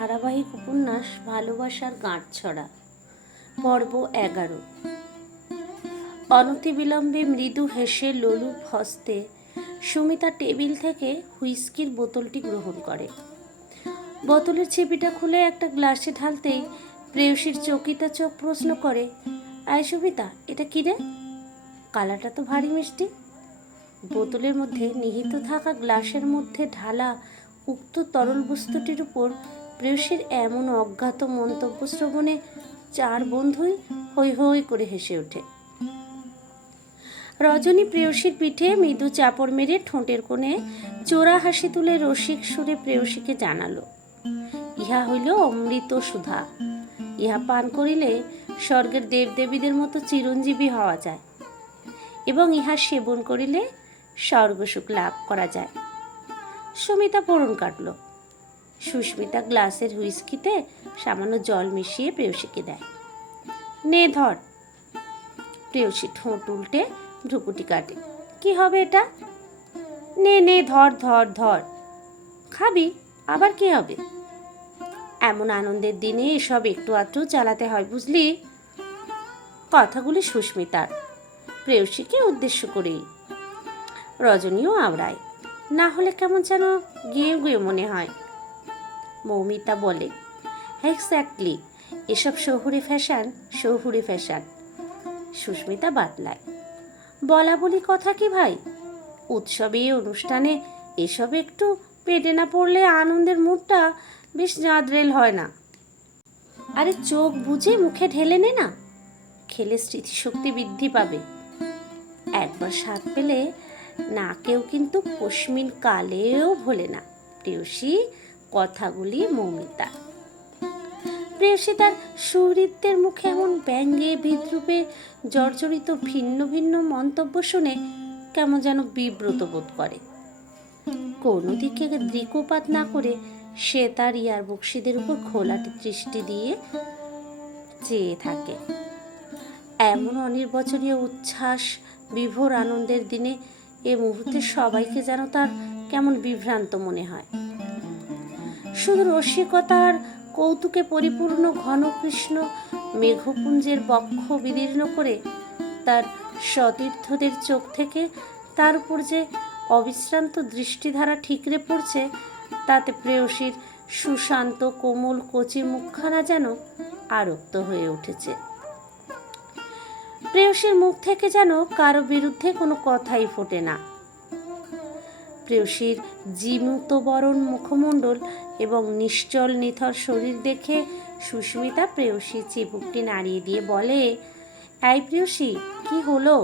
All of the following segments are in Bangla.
ধারাবাহিক উপন্যাস ভালোবাসার গাঁট ছড়া পর্ব এগারো। অনতিবিলম্বে মৃদু হেসে লোলুপ হস্তে সুমিতা টেবিল থেকে হুইস্কির বোতলটি গ্রহণ করে। বোতলের ছিপিটা খুলে একটা গ্লাসে ঢালতেই প্রেয়সীর চকিতা চোখ প্রশ্ন করে, আয় সুমিতা, এটা কি রে? কালাটা তো ভারী মিষ্টি। বোতলের মধ্যে নিহিত থাকা গ্লাসের মধ্যে ঢালা উক্ত তরল বস্তুটির উপর প্রেয়সীর এমন অজ্ঞাত মন্তব্য শ্রবণে চার বন্ধুই হৈ হৈ করে হেসে ওঠে। রজনী প্রেয়সীর পিঠে মৃদু চাপড় মেরে ঠোঁটের কোণে চোরা হাসি তুলে রসিক সুরে প্রেয়সীকে জানালো, ইহা হইল অমৃত সুধা। ইহা পান করিলে স্বর্গের দেবদেবীদের মতো চিরঞ্জীবী হওয়া যায় এবং ইহা সেবন করিলে স্বর্গসুখ লাভ করা যায়। সুমিতা পড়ন কাটল। সুস্মিতা গ্লাসের হুইস্কিতে সামান্য জল মিশিয়ে প্রেয়সীকে দেয়। নে ধর। প্রেয়সী ঠোঁট উল্টে ভ্রুকুটি কাটে। কি হবে এটা? নে নে, ধর ধর ধর। খাবি? আবার কি হবে? এমন আনন্দের দিনে এসব একটু আধটু চালাতে হয়, বুঝলি? কথাগুলি সুস্মিতার। প্রেয়সীকে উদ্দেশ্য করেই। রজনীও আওড়ায়। না হলে কেমন যেন গেয়ে গেয়ে মনে হয়। মৌমিতা বলে। এক্স্যাক্টলি এসব শহুরে ফ্যাশন শহুরে ফ্যাশন। সুস্মিতা বাতলায়। বলা বলি কথা কি ভাই? উৎসবে, অনুষ্ঠানে এসব একটু পেটে না পড়লে আনন্দের মুডটা বেশ জাঁদরেল হয় না। আরে চোখ বুঝে মুখে ঢেলে নে না। খেলে স্মৃতিশক্তি বৃদ্ধি পাবে। একবার স্বাদ পেলে না কেউ কিন্তু কশ্মিন কালেও ভোলে না। প্রেয়সী কথাগুলি মৌমিতা। প্রেয়সী তার সুহৃদদের মুখে এমন ব্যঙ্গে বিদ্রুপে জর্জরিত ভিন্ন ভিন্ন মন্তব্য শুনে কেমন যেন বিব্রত বোধ করে। কোনো দিকে দৃকপাত না করে সে তার ইয়ার বক্সিদের উপর খোলাটি দৃষ্টি দিয়ে চেয়ে থাকে। এমন অনির্বচনীয় উচ্ছ্বাস, বিভোর আনন্দের দিনে এ মুহূর্তে সবাইকে যেন তার কেমন বিভ্রান্ত মনে হয়। শুধু রসিকতার কৌতুকে পরিপূর্ণ ঘনকৃষ্ণ মেঘপুঞ্জের বক্ষ বিদীর্ণ করে তার সতীর্থদের চোখ থেকে তার উপর যে অবিশ্রান্ত দৃষ্টিধারা ঠিকরে পড়ছে, তাতে প্রেয়সীর সুশান্ত, কোমল, কচি মুখখানা যেন আরক্ত হয়ে উঠেছে। প্রেয়সীর মুখ থেকে যেন কারও বিরুদ্ধে কোনো কথাই ফোটে না। প্রেয়সীর জীমুত বরণ মুখমণ্ডল এবং নিশ্চল নিথর শরীর দেখে সুস্মিতা প্রেয়সী চিবুকটি নাড়িয়ে দিয়ে বলে, এই প্রেয়সী, কি হলো?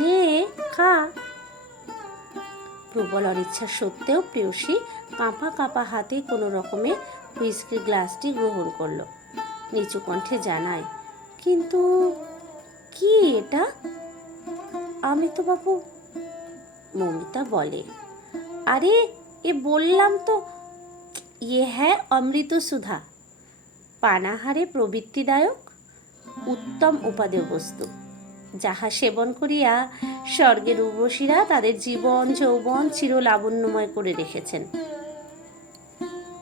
নে, খা। প্রবল অনিচ্ছা সত্ত্বেও প্রেয়সী কাঁপা কাঁপা হাতে কোনো রকমে হুইস্কির গ্লাসটি গ্রহণ করল। নিচু কণ্ঠে জানায়, কিন্তু কি এটা? আমি তো বাবু, মমিতা বলে আরে, এ বললাম তো। ইয়ে হ্যাঁ অমৃত সুধা পানাহারে প্রবৃত্তিদায়ক, উত্তম উপাদেয় বস্তু। যাহা সেবন করিয়া স্বর্গের উর্বশীরা তাদের জীবন, যৌবন চির লাবণ্যময় করে রেখেছেন।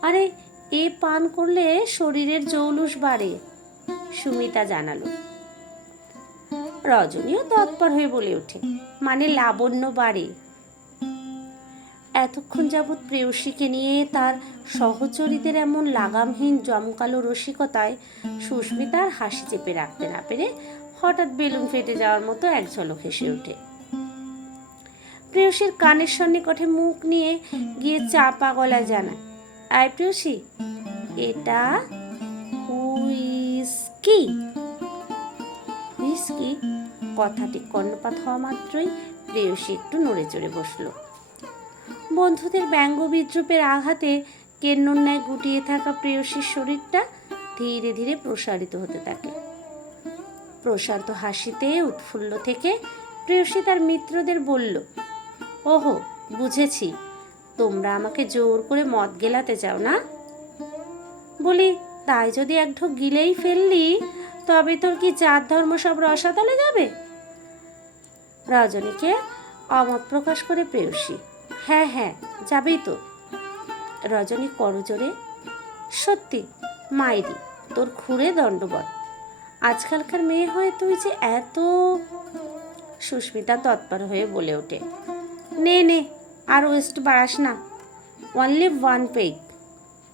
আরে, এ পান করলে শরীরের জৌলুস বাড়ে, সুমিতা জানালো। রজনীও তৎপর হয়ে বলে ওঠে মানে লাবণ্য বাড়ে। এতক্ষণ যাবৎ প্রেয়সীকে নিয়ে তার সহচরীদের এমন লাগামহীন জমকালো রসিকতায় সুস্মিতার হাসি চেপে রাখতে না পেরে হঠাৎ বেলুন ফেটে যাওয়ার মতো এক ঝলক হেসে ওঠে। প্রেয়সীর কানের সন্নিকটে মুখ নিয়ে গিয়ে চাপা গলা জানায়, আয় প্রেয়সী, এটা হুইস্কি। হুইস্কি? কথাটি কর্ণপাত হওয়া মাত্রই প্রেয়সী একটু নড়ে চড়ে বসল। বন্ধুদের ব্যঙ্গ বিদ্রুপের আঘাতে কেন্নর ন্যায় গুটিয়ে থাকা প্রেয়সীর শরীরটা ধীরে ধীরে প্রসারিত হতে থাকে। প্রশান্ত হাসিতে উৎফুল্ল থেকে প্রেয়সী তার মিত্রদের বলল, ওহো, বুঝেছি। তোমরা আমাকে জোর করে মদ গেলাতে চাও না? বলি, তাই যদি এক ঢোক গিলেই ফেললি, তবে তোর কি জাত ধর্ম সব রসাতলে যাবে? রজনীকে অমত প্রকাশ করে প্রেয়সী হ্যাঁ হ্যাঁ যাবেই তো। রজনী করজোরে সত্যি, মাইরি, তোর খুঁড়ে দণ্ডবত আজকালকার মেয়ে হয়ে তুই যে এত সুস্মিতা তৎপর হয়ে বলে ওঠে। নে নে, আর ওয়েস্ট বাড়াস না। অনলি ওয়ান পেগ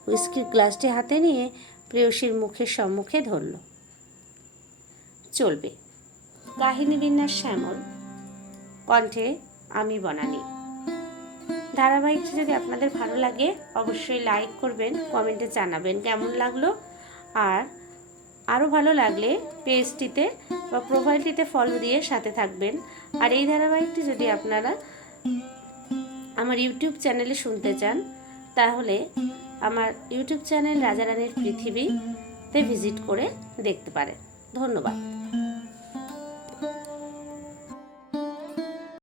হুইস্কির গ্লাসটি হাতে নিয়ে প্রেয়সীর মুখের সম্মুখে ধরল। চলবে। কাহিনী বিন্যাস শ্যামল। কণ্ঠে আমি বনানি। ধারাবাহিকটি যদি আপনাদের ভালো লাগে, অবশ্যই লাইক করবেন কমেন্টে জানাবেন কেমন লাগল। আর আরও ভালো লাগলে পেজটিতে বা প্রোফাইলটিতে ফলো দিয়ে সাথে থাকবেন। আর এই ধারাবাহিকটি যদি আপনারা আমার ইউটিউব চ্যানেলে শুনতে চান, তাহলে আমার ইউটিউব চ্যানেল রাজারানীর পৃথিবীতে ভিজিট করে দেখতে পারেন। ধন্যবাদ।